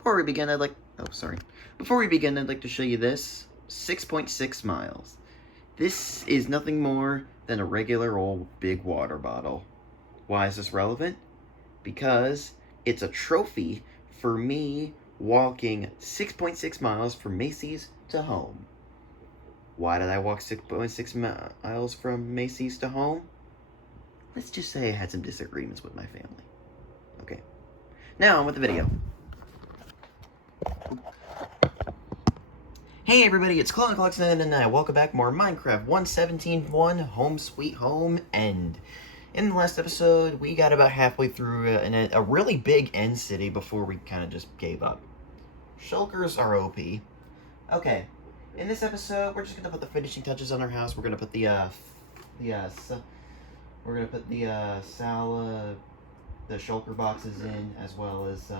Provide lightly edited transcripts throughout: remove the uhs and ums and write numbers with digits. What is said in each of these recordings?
Before we begin, I'd like to show you this 6.6 miles. This is nothing more than a regular old big water bottle. Why is this relevant? Because it's a trophy for me walking 6.6 miles from Macy's to home. Why did I walk 6.6 miles from Macy's to home? Let's just say I had some disagreements with my family. Okay. Now on with the video. Hey everybody, it's Clona Comics Inc, and welcome back. More Minecraft 1.17.1 Home Sweet Home End. In the last episode, we got about halfway through a really big end city before we kind of just gave up. Shulkers are OP. Okay, in this episode, we're just gonna put the finishing touches on our house. We're gonna put the shulker boxes in, as well as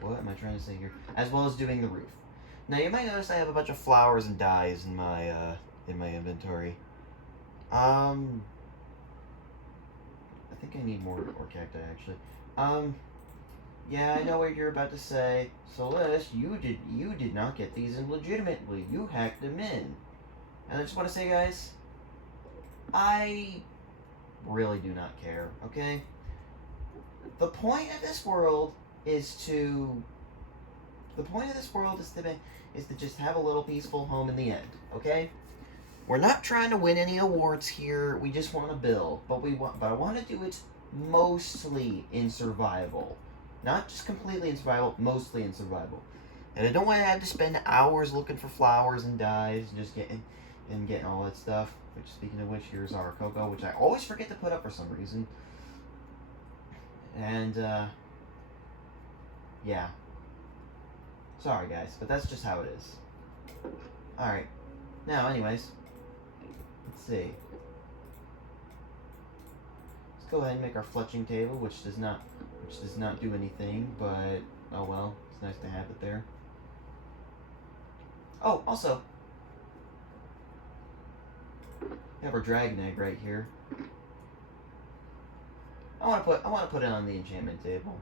what am I trying to say here? As well as doing the roof. Now you might notice I have a bunch of flowers and dyes in my inventory. I think I need more cacti actually. Yeah, I know what you're about to say. Celeste, you did not get these in legitimately. You hacked them in. And I just want to say, guys, I really do not care, okay? The point of this world is to just have a little peaceful home in the end, okay? We're not trying to win any awards here. We just want to build, but I want to do it mostly in survival. Not just completely in survival, mostly in survival. And I don't want to have to spend hours looking for flowers and dyes and just getting all that stuff. Which, speaking of which, here's our cocoa, which I always forget to put up for some reason. And, yeah. Sorry, guys, but that's just how it is. Alright. Now, anyways, let's see. Let's go ahead and make our fletching table, which does not do anything, but, oh well, it's nice to have it there. Oh, also, we have our dragon egg right here. I want to put it on the enchantment table.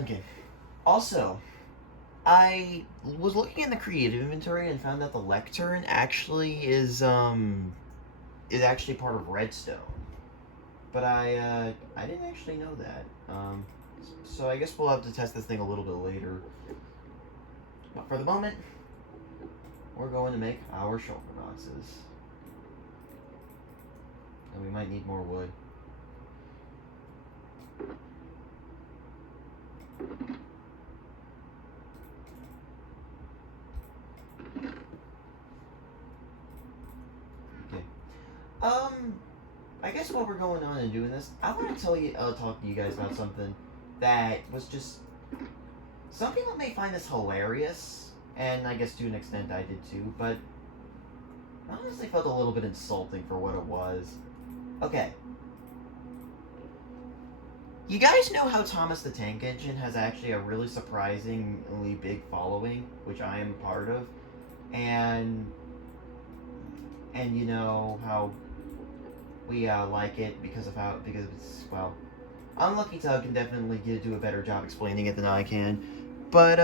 Okay. Also, I was looking in the creative inventory and found that the lectern actually is actually part of redstone. But I didn't actually know that. So I guess we'll have to test this thing a little bit later. But for the moment, we're going to make our shulker boxes. And we might need more wood. Okay. I guess while we're going on and doing this, I want to talk to you guys about something that was just... Some people may find this hilarious, and I guess to an extent I did too, but I honestly felt a little bit insulting for what it was. Okay. You guys know how Thomas the Tank Engine has actually a really surprisingly big following, which I am a part of, and you know how we like it because it's, well, Unlucky Tug can definitely do a better job explaining it than I can, but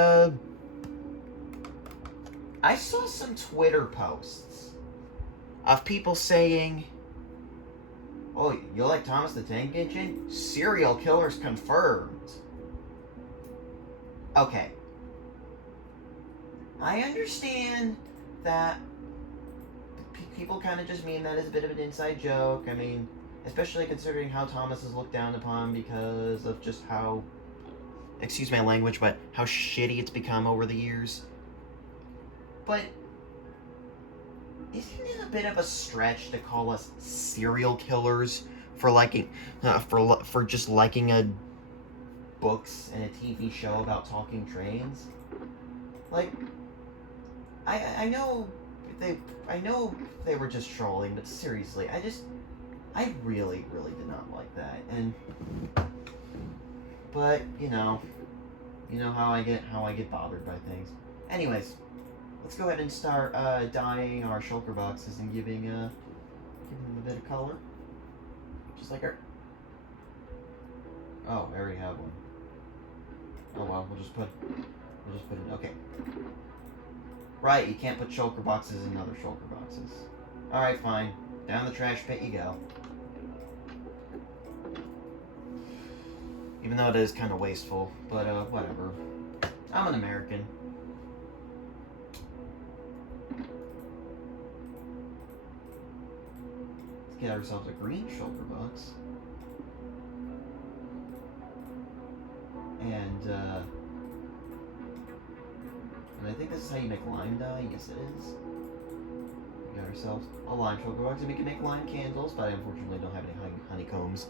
I saw some Twitter posts of people saying, "Oh, you like Thomas the Tank Engine? Serial killers confirmed." Okay. I understand that people kind of just mean that as a bit of an inside joke. I mean, especially considering how Thomas is looked down upon because of just how, excuse my language, but how shitty it's become over the years. But isn't it a bit of a stretch to call us serial killers for liking, for just liking books and a TV show about talking trains? Like, I know they were just trolling, but seriously, I really did not like that. And but you know how I get bothered by things. Anyways, let's go ahead and start dyeing our shulker boxes and giving them a bit of color. Just like our... Oh, I already have one. Oh well, we'll just put it... Okay. Right, you can't put shulker boxes in other shulker boxes. Alright, fine. Down the trash pit you go. Even though it is kind of wasteful, but whatever. I'm an American. Let's get ourselves a green shulker box. And I think this is how you make lime dye. Yes, it is. We got ourselves a lime shulker box, and we can make lime candles, but I unfortunately don't have any honeycombs.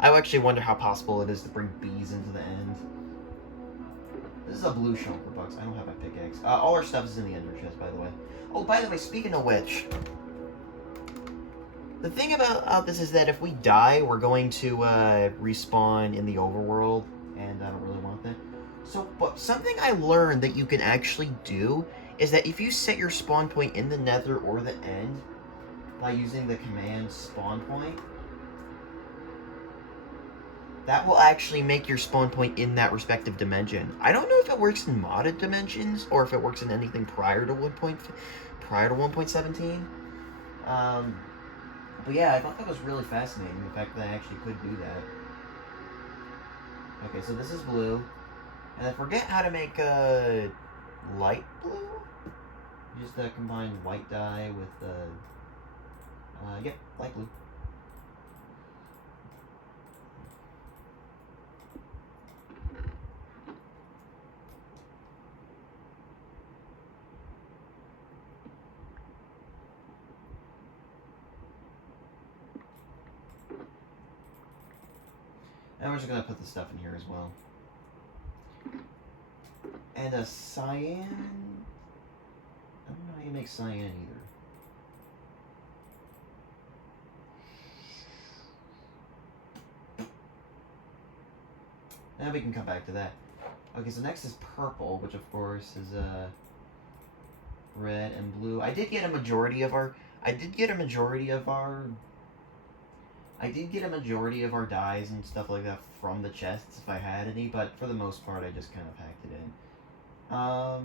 I actually wonder how possible it is to bring bees into the end. This is a blue shulker box. I don't have my pickaxe. All our stuff is in the ender chest, by the way. Oh, by the way, speaking of which, the thing about this is that if we die, we're going to respawn in the overworld, and I don't really want that. So, but something I learned that you can actually do is that if you set your spawn point in the nether or the end by using the command spawn point, that will actually make your spawn point in that respective dimension. I don't know if it works in modded dimensions or if it works in anything prior to 1.17. But yeah, I thought that was really fascinating, the fact that I actually could do that. Okay, so this is blue. And I forget how to make light blue. Just combine white dye with yep, light blue. And we're just gonna put the stuff in here as well. And a cyan. I don't know how you make cyan either. Now we can come back to that. Okay, so next is purple, which of course is red and blue. I did get a majority of our dyes and stuff like that from the chests if I had any, but for the most part I just kind of packed it in. I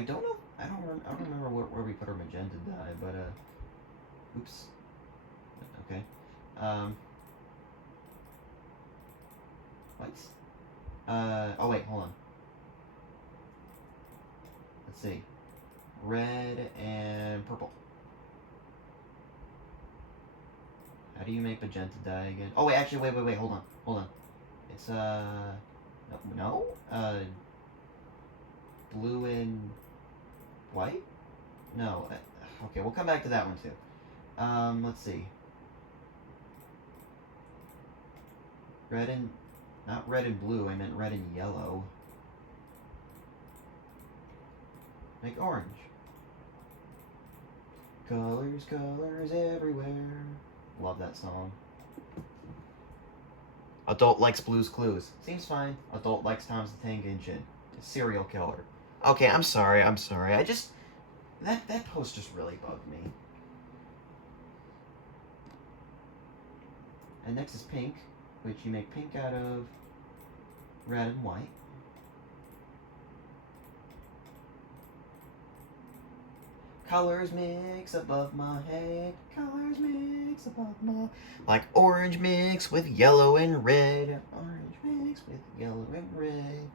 don't know. I don't remember where we put our magenta dye, but oops. Okay. What? Oh wait, hold on. Let's see. Red and purple. How do you make magenta dye again? Oh wait, actually, wait, hold on. It's no, blue and white? No, okay, we'll come back to that one too. Let's see. Not red and blue, I meant red and yellow. Make orange. Colors, colors everywhere. Love that song. Adult likes Blue's Clues. Seems fine. Adult likes Tom's the Tank Engine. Serial killer. Okay, I'm sorry. I just... That post just really bugged me. And next is pink, which you make pink out of red and white. Colors mix above my head. Colors mix above my... Like orange mix with yellow and red. Orange mix with yellow and red.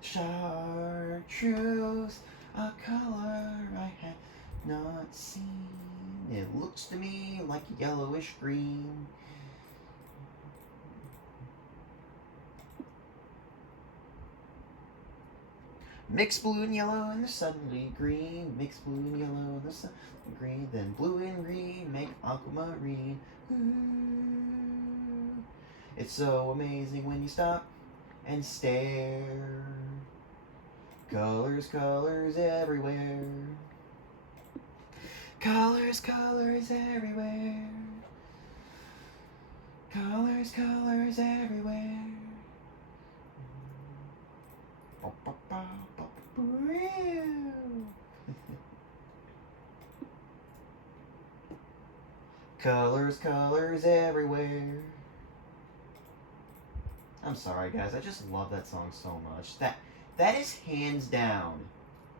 Chartreuse, a color I had not seen. It looks to me like yellowish green. Mix blue and yellow and suddenly green. Mix blue and yellow and suddenly green. Then blue and green make aquamarine. Ooh. It's so amazing when you stop and stare. Colors, colors everywhere. Colors, colors everywhere. Colors, colors everywhere. Colors, colors everywhere. I'm sorry, guys. I just love that song so much. That is hands down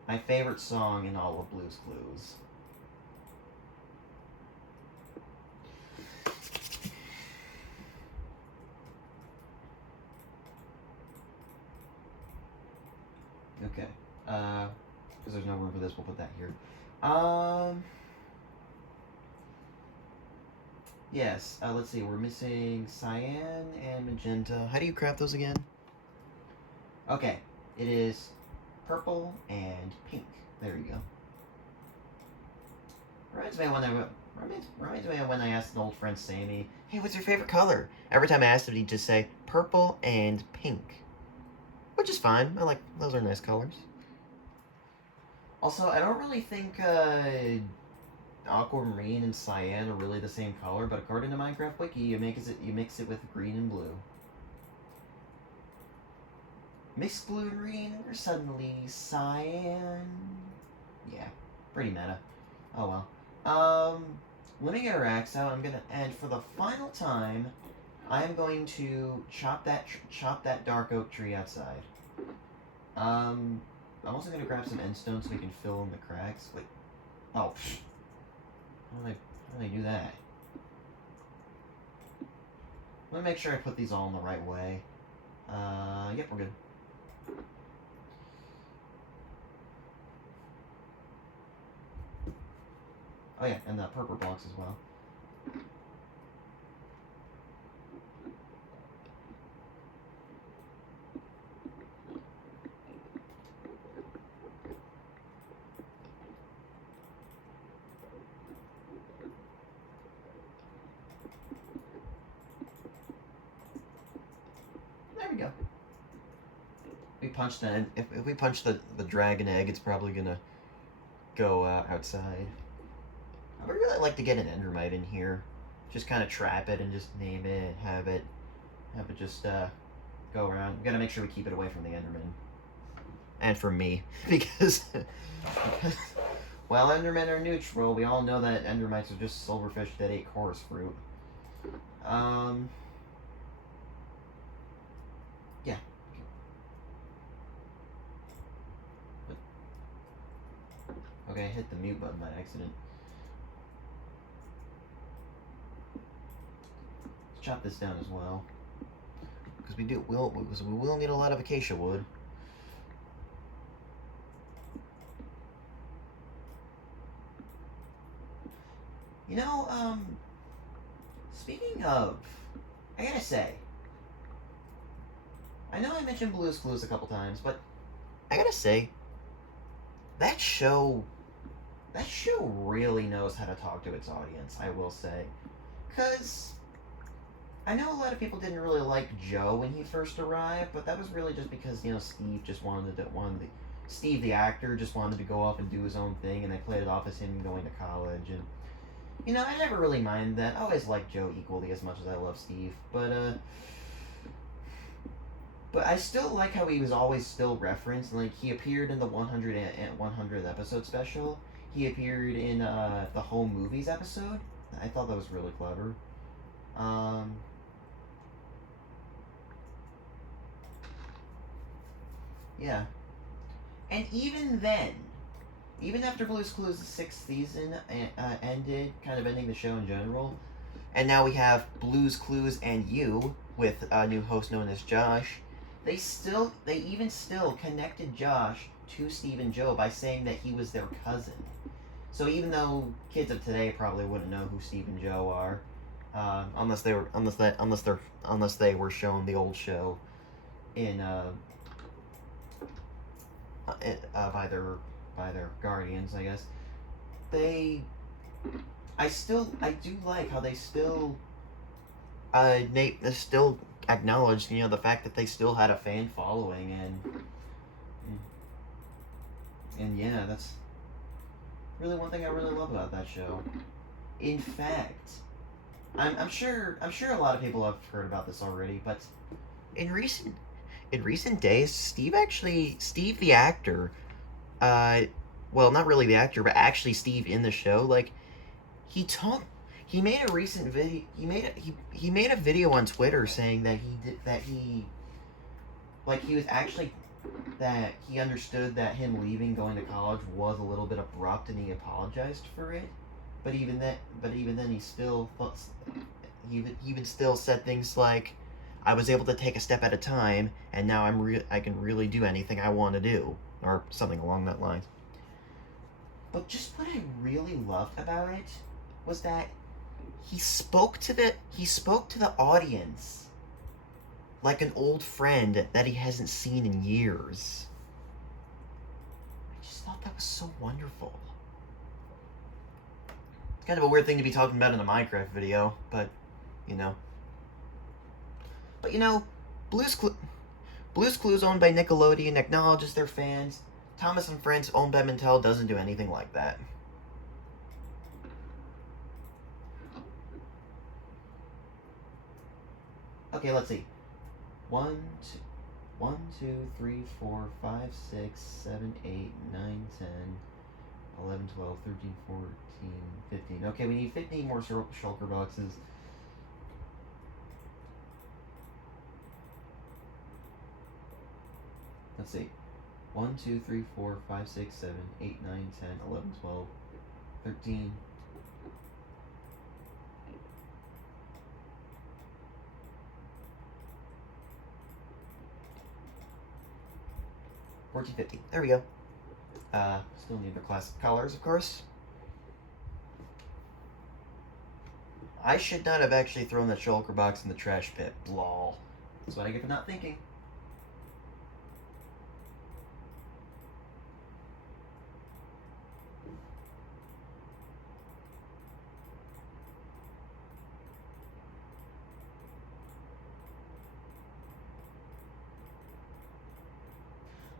my favorite song in all of Blue's Clues. Okay. Because there's no room for this, we'll put that here. Yes, let's see, we're missing cyan and magenta. How do you craft those again? Okay, it is purple and pink. There you go. Reminds me of when I asked an old friend Sammy, hey, what's your favorite color? Every time I asked him, he'd just say purple and pink. Which is fine. I like, those are nice colors. Also, I don't really think aquamarine and cyan are really the same color, but according to Minecraft Wiki, you mix it with green and blue. Mix blue and green, or suddenly cyan. Yeah, pretty meta. Oh well. Let me get our axe out. And for the final time, I'm going to chop that dark oak tree outside. I'm also gonna grab some end stone so we can fill in the cracks. Wait. Oh. How do I do that? Let me make sure I put these all in the right way. Yep, we're good. Oh yeah, and the purple blocks as well. There we go. If we punch the dragon egg, it's probably gonna go outside. I would really like to get an endermite in here. Just kind of trap it and just name it, have it just go around. We gotta make sure we keep it away from the enderman. And from me. because while endermen are neutral, we all know that endermites are just silverfish that ate chorus fruit. Yeah. Okay, I hit the mute button by accident. Let's chop this down as well. Because we will need a lot of acacia wood. You know, speaking of, I gotta say, I know I mentioned Blue's Clues a couple times, but I gotta say, that show really knows how to talk to its audience, I will say. Because I know a lot of people didn't really like Joe when he first arrived, but that was really just because, you know, Steve the actor just wanted to go off and do his own thing, and they played it off as him going to college, and you know, I never really minded that. I always liked Joe equally as much as I love Steve, but I still like how he was always still referenced. Like, he appeared in the 100th episode special. He appeared in the Home Movies episode. I thought that was really clever. Yeah. And even then, even after Blue's Clues' 6th season ended, kind of ending the show in general, and now we have Blue's Clues and You with a new host known as Josh, they even still connected Josh to Steve and Joe by saying that he was their cousin. So even though kids of today probably wouldn't know who Steve and Joe are, unless they were shown the old show in by their guardians, I guess. I do like how they still acknowledged, you know, the fact that they still had a fan following, and yeah, that's really one thing I really love about that show. In fact, I'm sure a lot of people have heard about this already, but in recent days, Steve the actor, well, not really the actor, but actually Steve in the show, like, he He made a recent video. He made a video on Twitter saying that he was actually, that he understood that him leaving, going to college, was a little bit abrupt, and he apologized for it. But even then, he still thought, he even still said things like, "I was able to take a step at a time, and now I can really do anything I want to do," or something along that line. But just what I really loved about it was that he spoke to the audience like an old friend that he hasn't seen in years. I just thought that was so wonderful. It's kind of a weird thing to be talking about in a Minecraft video, but, you know. But, you know, Blue's Clues, owned by Nickelodeon, acknowledges their fans. Thomas and Friends, owned by Mattel, doesn't do anything like that. Okay, let's see. 1, 2, 3, 4, 5, 6, 7, 8, 9, 10, 11, 12, 13, 14, 15. Okay, we need 15 more shulker boxes. Let's see. 1, 2, 3, 4, 5, 6, 7, 8, 9, 10, 11, 12, 13. 14, 15. There we go. Still need the classic colors, of course. I should not have actually thrown that shulker box in the trash pit. Lol. That's what I get for not thinking.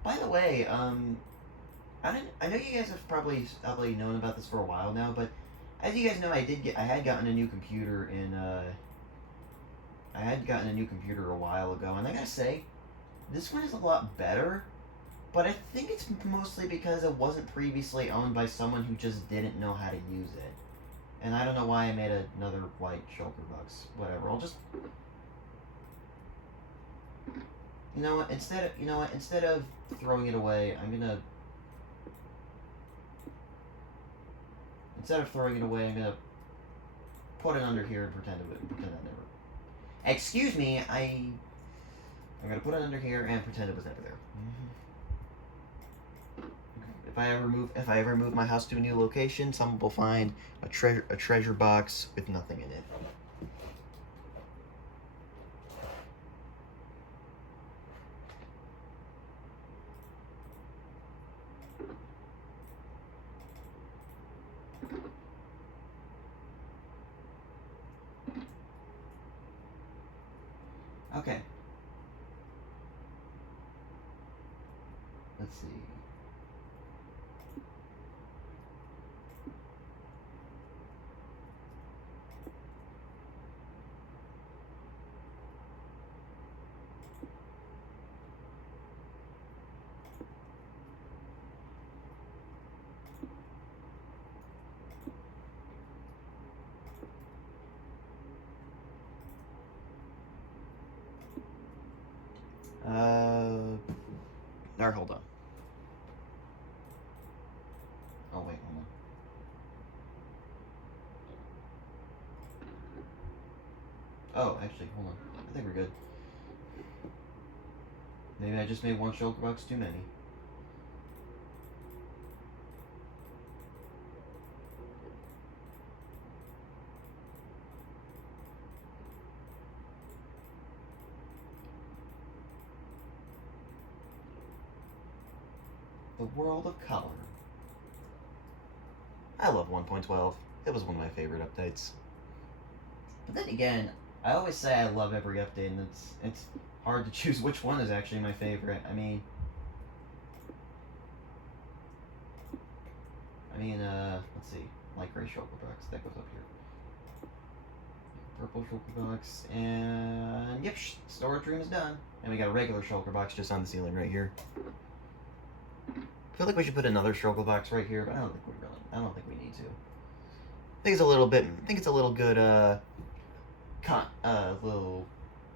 By the way, I know you guys have probably known about this for a while now, but as you guys know, I had gotten a new computer a while ago, and I gotta say, this one is a lot better, but I think it's mostly because it wasn't previously owned by someone who just didn't know how to use it. And I don't know why I made another white shulker box. Whatever, I'll just... You know what, instead of throwing it away, I'm gonna put it under here and pretend I never... Excuse me, I'm gonna put it under here and pretend it was never there. If I ever move my house to a new location, someone will find a treasure box with nothing in it. Okay. Let's see. Alright, hold on. Oh, wait, hold on. Oh, actually, hold on. I think we're good. Maybe I just made one shulker box too many. The World of Color. I love 1.12. It was one of my favorite updates. But then again, I always say I love every update, and it's hard to choose which one is actually my favorite. I mean, let's see. Light gray shulker box. That goes up here. Purple shulker box, and yep, storage room is done. And we got a regular shulker box just on the ceiling right here. I feel like we should put another shulker box right here, but I don't think we need to. think it's a little bit. I think it's a little good. Little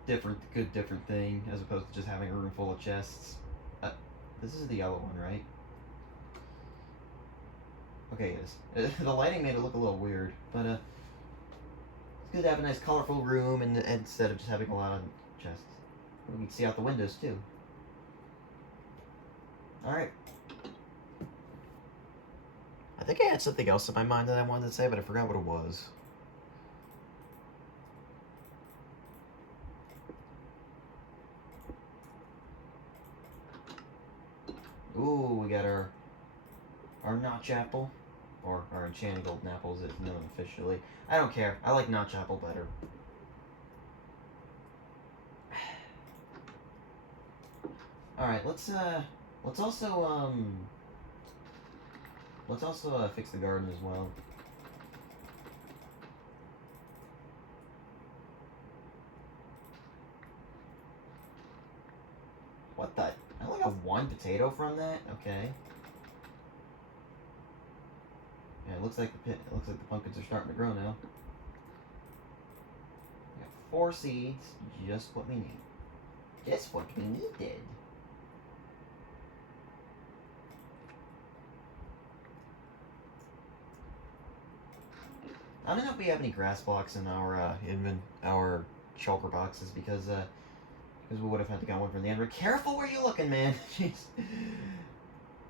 different thing as opposed to just having a room full of chests. This is the yellow one, right? Okay, it is. The lighting made it look a little weird, but it's good to have a nice colorful room and instead of just having a lot of chests. We can see out the windows too. Alright. I think I had something else in my mind that I wanted to say, but I forgot what it was. Ooh, we got our notch apple. Or our enchanted golden apples, it's known officially. I don't care. I like notch apple better. Alright, let's also fix the garden as well. What the? I only have one potato from that? Okay. Yeah, it looks like the pumpkins are starting to grow now. We got 4 seeds, just what we need. Just what we needed. I don't know if we have any grass blocks in our shulker boxes because we would have had to get one from the end. Careful where you're looking, man. Jeez.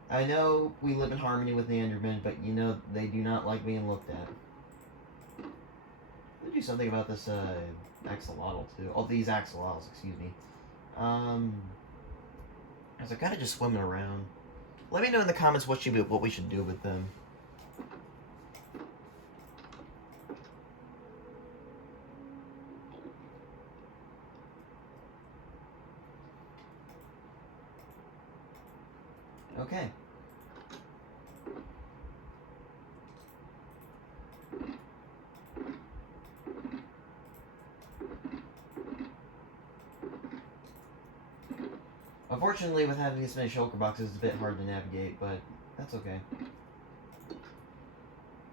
I know we live in harmony with the Endermen, but you know they do not like being looked at. Let me do something about this axolotl too. Oh, these axolotls, excuse me. As they're kind of just swimming around. Let me know in the comments what we should do with them. Okay. Unfortunately, with having this many shulker boxes, it's a bit hard to navigate, but that's okay.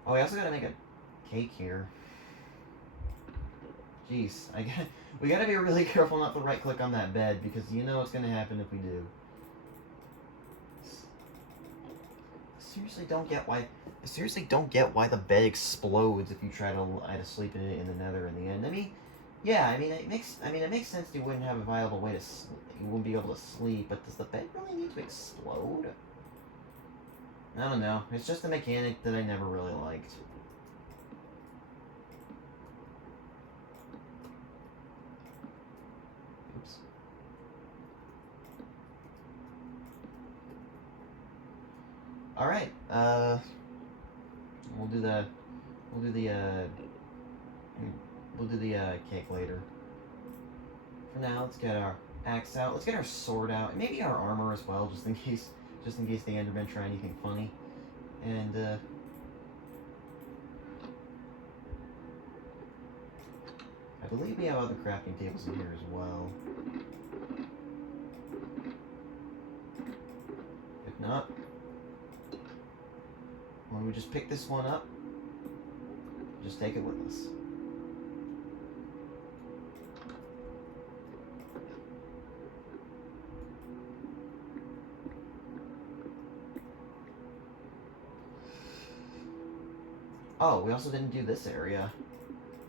Oh, we also gotta make a cake here. Jeez, we gotta be really careful not to right-click on that bed, because you know what's gonna happen if we do. I seriously don't get why the bed explodes if you try to sleep in it in the nether in the end. I mean, yeah, it makes sense you wouldn't have a viable way to you wouldn't be able to sleep, but does the bed really need to explode? I don't know. It's just a mechanic that I never really liked. Oops. All right. We'll do the cake later. For now, let's get our axe out. Let's get our sword out, and maybe our armor as well, just in case the Endermen try anything funny. And I believe we have other crafting tables in here as well. If not, when we just pick this one up, just take it with us. Oh, we also didn't do this area.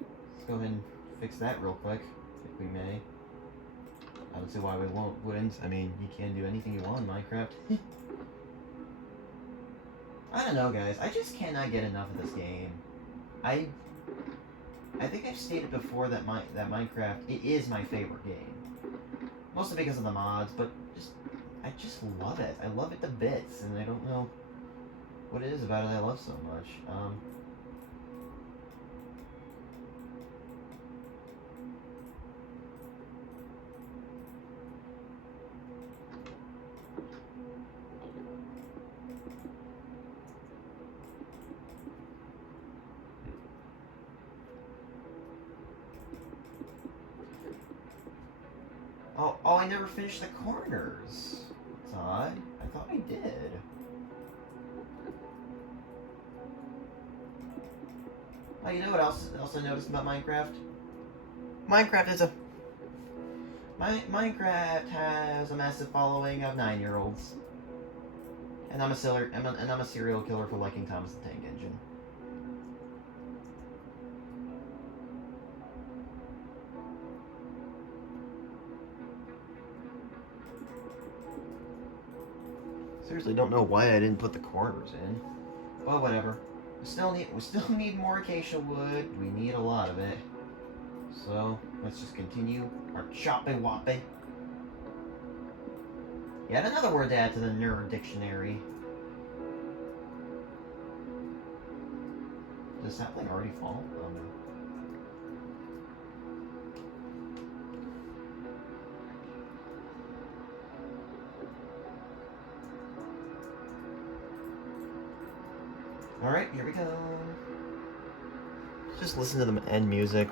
Let's go ahead and fix that real quick, if we may. I don't see why we wouldn't. I mean, you can do anything you want in Minecraft. I don't know, guys. I just cannot get enough of this game. I think I've stated before that Minecraft, it is my favorite game. Mostly because of the mods, but I just love it. I love it to bits, and I don't know what it is about it I love so much. Oh, I never finished the corners. That's odd. I thought I did. Oh, you know what else I noticed about Minecraft? Minecraft is a Minecraft has a massive following of 9-year-olds, and I'm a serial killer for liking Thomas the Tank Engine. Seriously, don't know why I didn't put the corners in. Well, whatever. We still need more acacia wood. We need a lot of it. So let's just continue our choppy woppy. Yet another word to add to the nerd dictionary. Did the sapling already fall? Oh no. Alright, here we go. Just listen to the end music.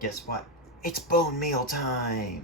Guess what? It's bone meal time!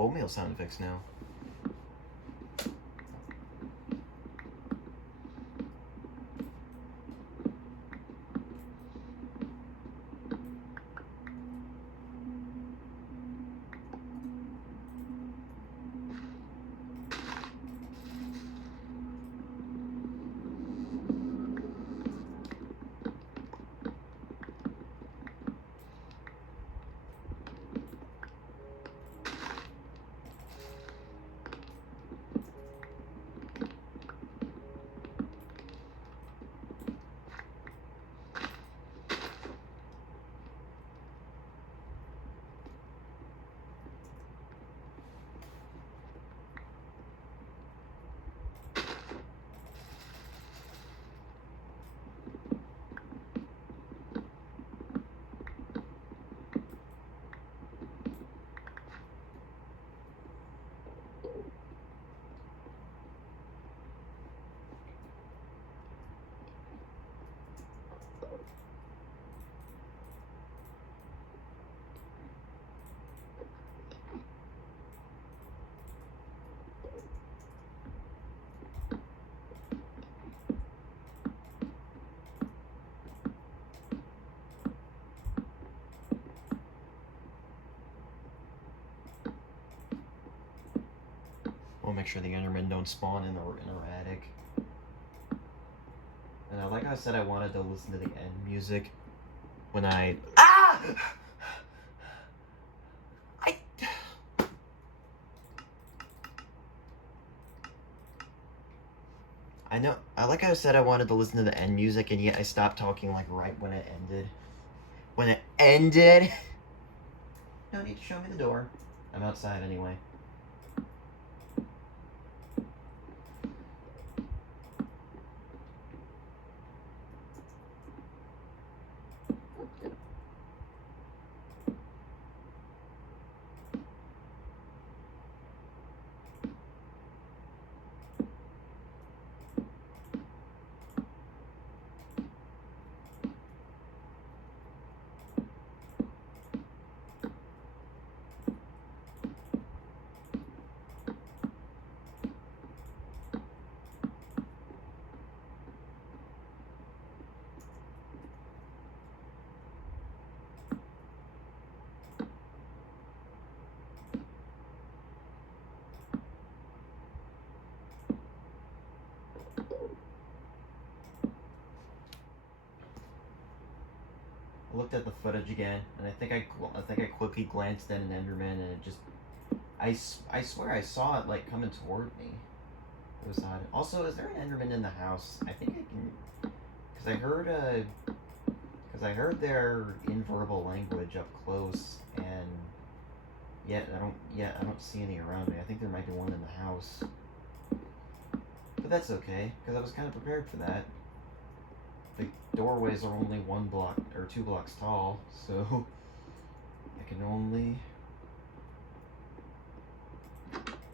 bone meal sound effects now. We'll make sure the Endermen don't spawn in our attic. And like I said, I wanted to listen to the end music when I... Ah! I know, like I said, I wanted to listen to the end music, and yet I stopped talking, like, right when it ended. When it ended! No need to show me the door. I'm outside anyway. I looked at the footage again, and I think I quickly glanced at an Enderman, and it just, I swear I saw it like coming toward me. It was odd. Also, is there an Enderman in the house? I think I can, because I heard their inverbal language up close, and yet I don't see any around me. I think there might be one in the house, but that's okay, because I was kind of prepared for that. The doorways are only 1 block or 2 blocks tall, so I can only...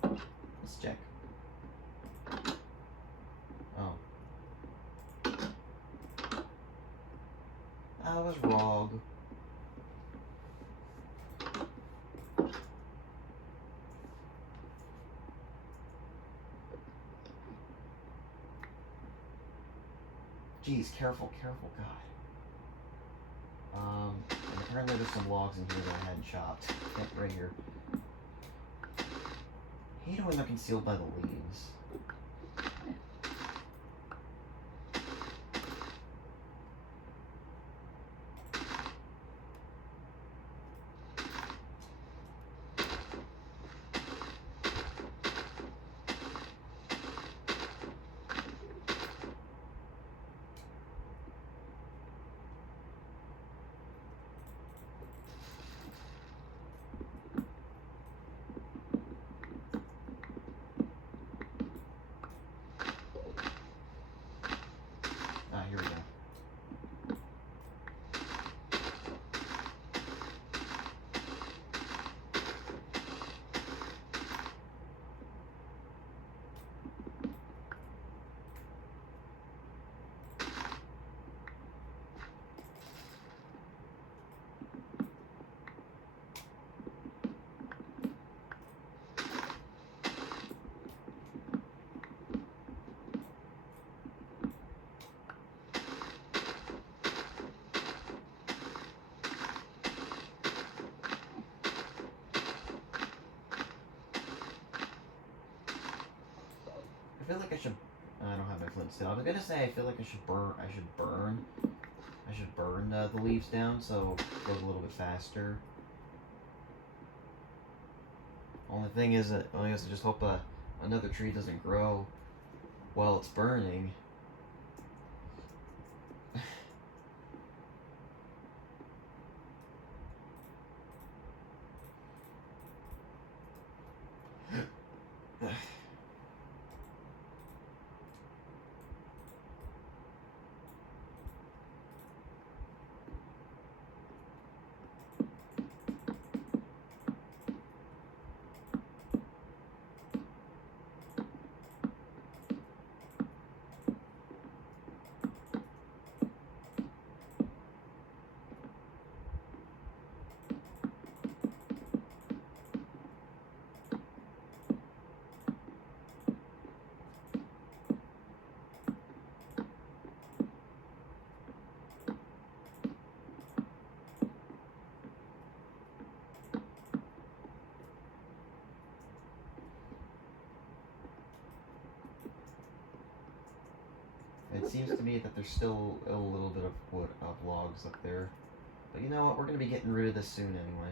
Let's check. Oh. I was wrong. Jeez, careful, God. And apparently there's some logs in here that I hadn't chopped. Yep, right here. I hate when they're concealed by the leaves. feel like I should. I don't have my flint still. I was gonna say I feel like I should burn. I should burn the leaves down so it goes a little bit faster. Only thing is that I just hope another tree doesn't grow while it's burning. It seems to me that there's still a little bit of wood of logs up there. But you know what? We're going to be getting rid of this soon anyway.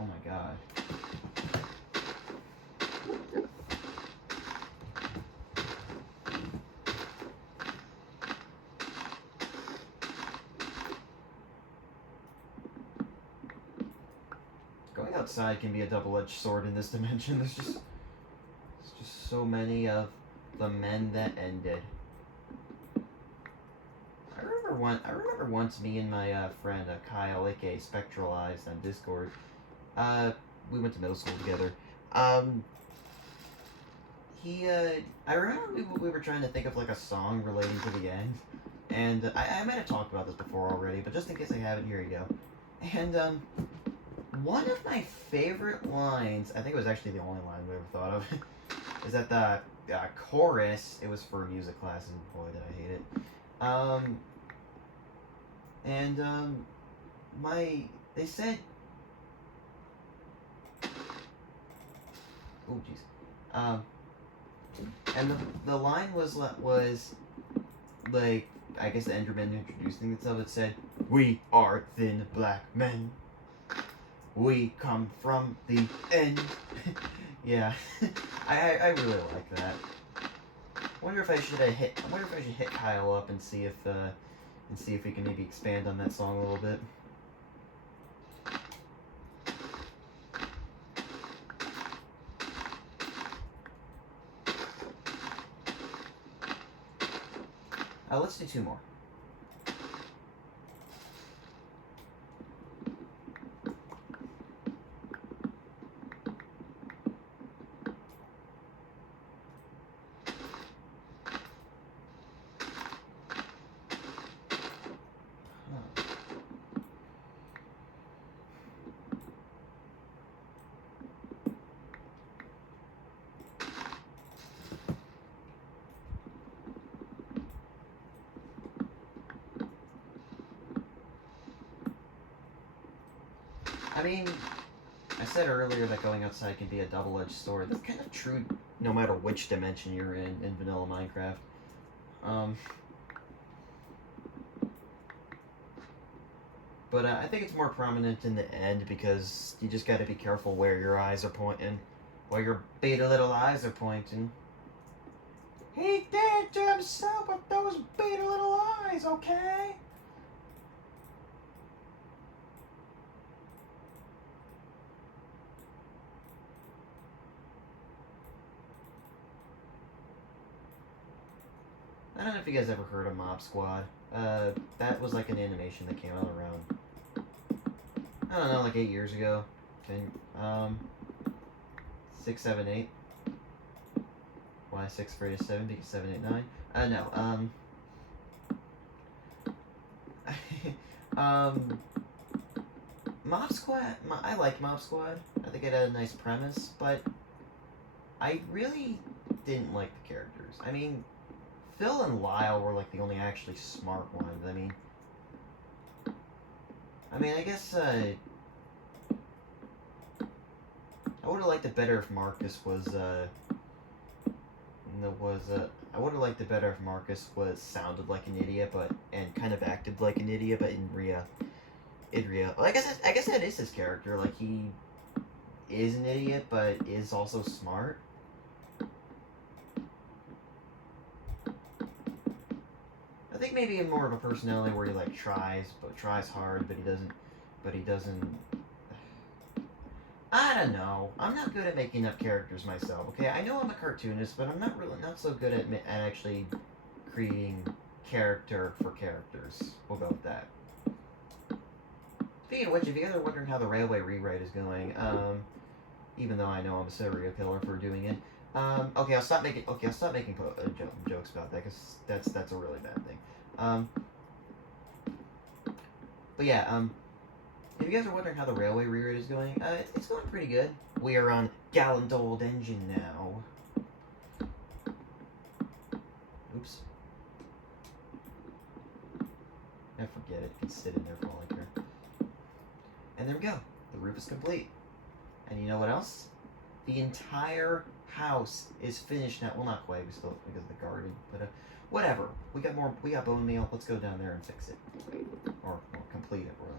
Oh my god. Going outside can be a double-edged sword in this dimension. There's just so many of the men that ended. I remember once me and my friend Kyle, aka Spectralized on Discord, we went to middle school together. I remember we were trying to think of like a song relating to the end, and I might have talked about this before already, but just in case I haven't, here you go. And one of my favorite lines, I think it was actually the only line we ever thought of, is that the chorus, it was for music class, and boy did I hate it. They said, oh jeez, and the line was like, I guess the Enderman introducing itself. It said, "We are thin black men. We come from the end." Yeah, I really like that. I wonder if I should hit Kyle up and see if we can maybe expand on that song a little bit. Let's do two more. I mean, I said earlier that going outside can be a double-edged sword. That's kind of true no matter which dimension you're in vanilla Minecraft. But I think it's more prominent in the end because you just gotta be careful where your eyes are pointing. Where your beta little eyes are pointing. He did to himself with those beta little eyes, okay? I don't know if you guys ever heard of Mob Squad. That was like an animation that came out around, I don't know, like 8 years ago. 6, 7, 8. Why 6 for 8 is 7? Because 7, 8, 9. No. Mob Squad. I like Mob Squad. I think it had a nice premise, but I really didn't like the characters. I mean, Phil and Lyle were like the only actually smart ones. I guess I would have liked it better if Marcus was I would have liked it better if Marcus was sounded like an idiot, and kind of acted like an idiot, but in real, well, I guess that is his character. Like, he is an idiot, but is also smart. I think maybe more of a personality where he like tries hard, but he doesn't. I don't know. I'm not good at making up characters myself. Okay, I know I'm a cartoonist, but I'm not so good at actually creating character for characters. We'll go with that. Speaking of which, if you guys are wondering how the Railway rewrite is going, even though I know I'm a serial killer for doing it, okay, I'll stop making jokes about that, because that's a really bad thing. But yeah, if you guys are wondering how the Railway rewrite is going, it's going pretty good. We are on Gallandold engine now. Oops. I forget it. It's sitting there for all I care. And there we go. The roof is complete. And you know what else? The entire house is finished now. Well, not quite, because of the garden, but whatever. We got bone meal. Let's go down there and fix it, or complete it, rather.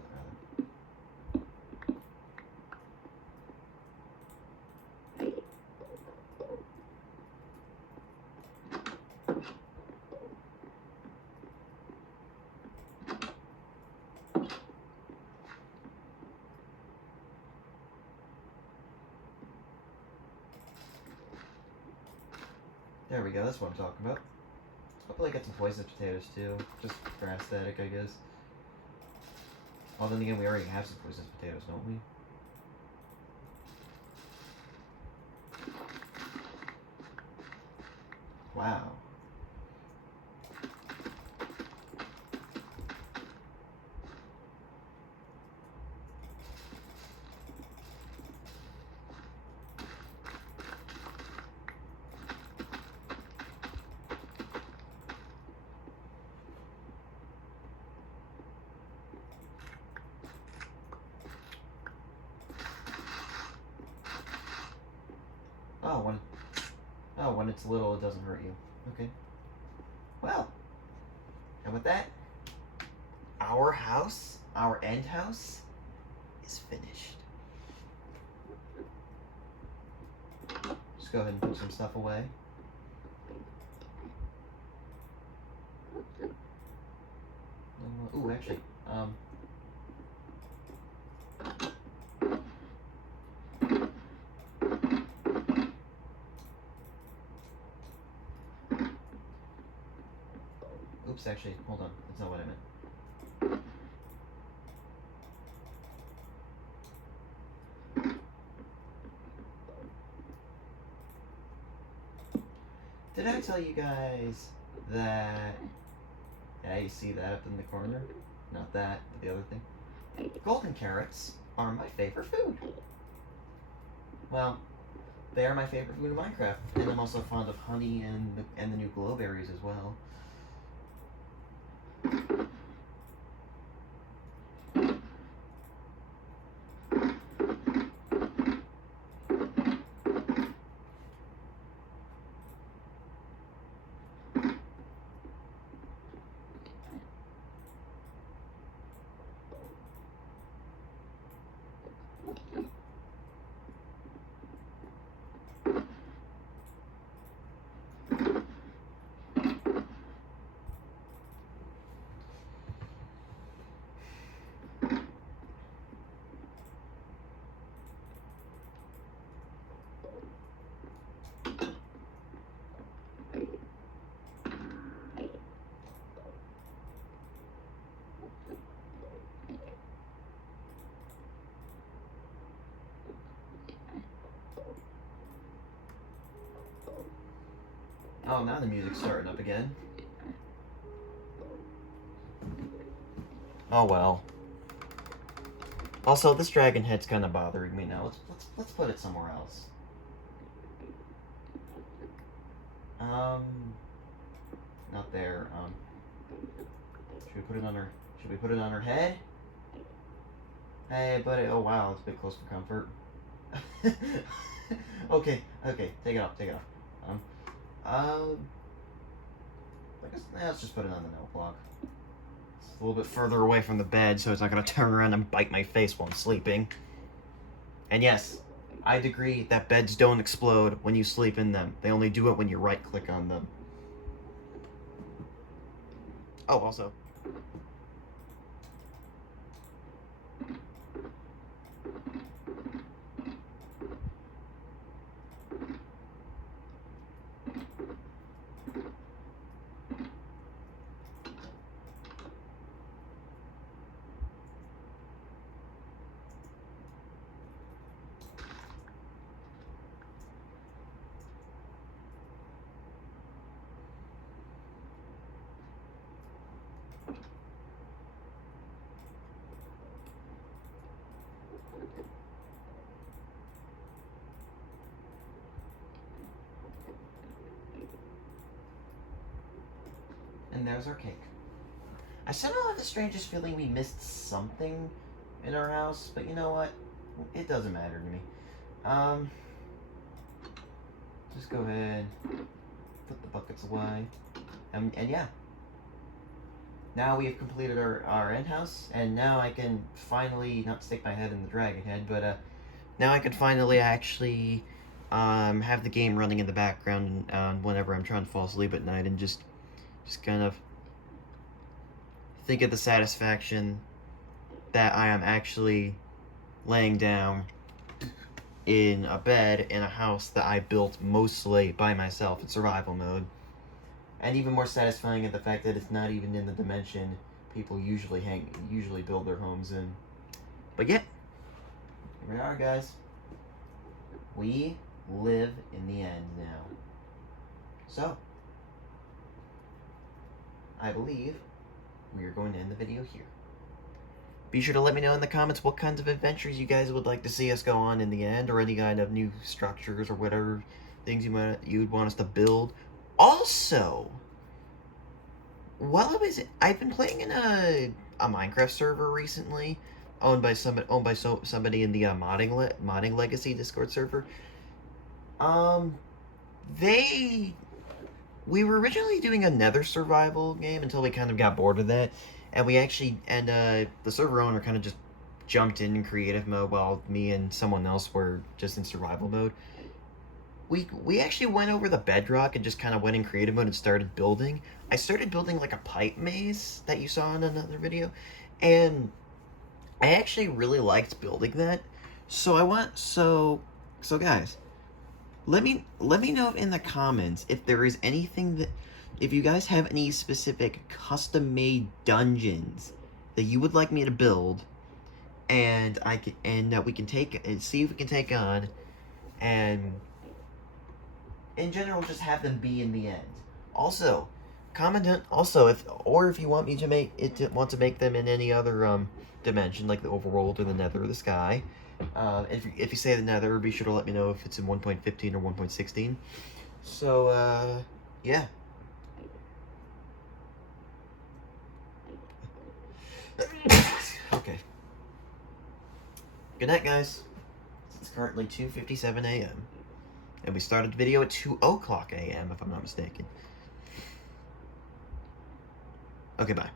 There we go, that's what I'm talking about. Hopefully I get some poisonous potatoes too, just for aesthetic, I guess. Well, then again, we already have some poisonous potatoes, don't we? Wow. When it's little, it doesn't hurt you. Okay. Well, and with that, our end house, is finished. Just go ahead and put some stuff away. Ooh, actually, oops, actually, hold on. That's not what I meant. Did I tell you guys that... Yeah, you see that up in the corner? Not that, but the other thing. Golden carrots are my favorite food. Well, they are my favorite food in Minecraft. And I'm also fond of honey and the new glowberries as well. Oh, now the music's starting up again. Oh well. Also, this dragon head's kind of bothering me now. Let's put it somewhere else. not there. Should we put it on her? Should we put it on her head? Hey, buddy. Oh wow, it's a bit close for comfort. Okay, take it off. I guess let's just put it on the no block. It's a little bit further away from the bed, so it's not gonna turn around and bite my face while I'm sleeping. And yes, I'd agree that beds don't explode when you sleep in them. They only do it when you right-click on them. Oh, also. And there's our cake. I somehow have the strangest feeling we missed something in our house, but you know what? It doesn't matter to me. Just go ahead, put the buckets away, and yeah. Now we have completed our end house, and now I can finally, not stick my head in the dragon head, but now I can finally actually have the game running in the background whenever I'm trying to fall asleep at night, and just kind of think of the satisfaction that I am actually laying down in a bed in a house that I built mostly by myself in survival mode. And even more satisfying at the fact that it's not even in the dimension people usually build their homes in. But yeah, here we are, guys. We live in the end now. So, I believe we are going to end the video here. Be sure to let me know in the comments what kinds of adventures you guys would like to see us go on in the end, or any kind of new structures or whatever things you'd want us to build. Also, I've been playing in a Minecraft server recently, owned by somebody in the modding legacy Discord server. We were originally doing a Nether survival game until we kind of got bored of that, and the server owner kind of just jumped in creative mode while me and someone else were just in survival mode. We actually went over the bedrock and just kind of went in creative mode and started building. I started building like a pipe maze that you saw in another video, and I actually really liked building that. So guys, let me know in the comments if there is anything if you guys have any specific custom-made dungeons that you would like me to build, and that we can see if we can take on, and in general just have them be in the end. Also, comment if you want me to make them in any other dimension, like the overworld or the Nether or the sky. If you say the Nether, be sure to let me know if it's in 1.15 or 1.16. So, yeah. Okay. Good night, guys. It's currently 2:57 a.m. And we started the video at 2:00 a.m., if I'm not mistaken. Okay, bye.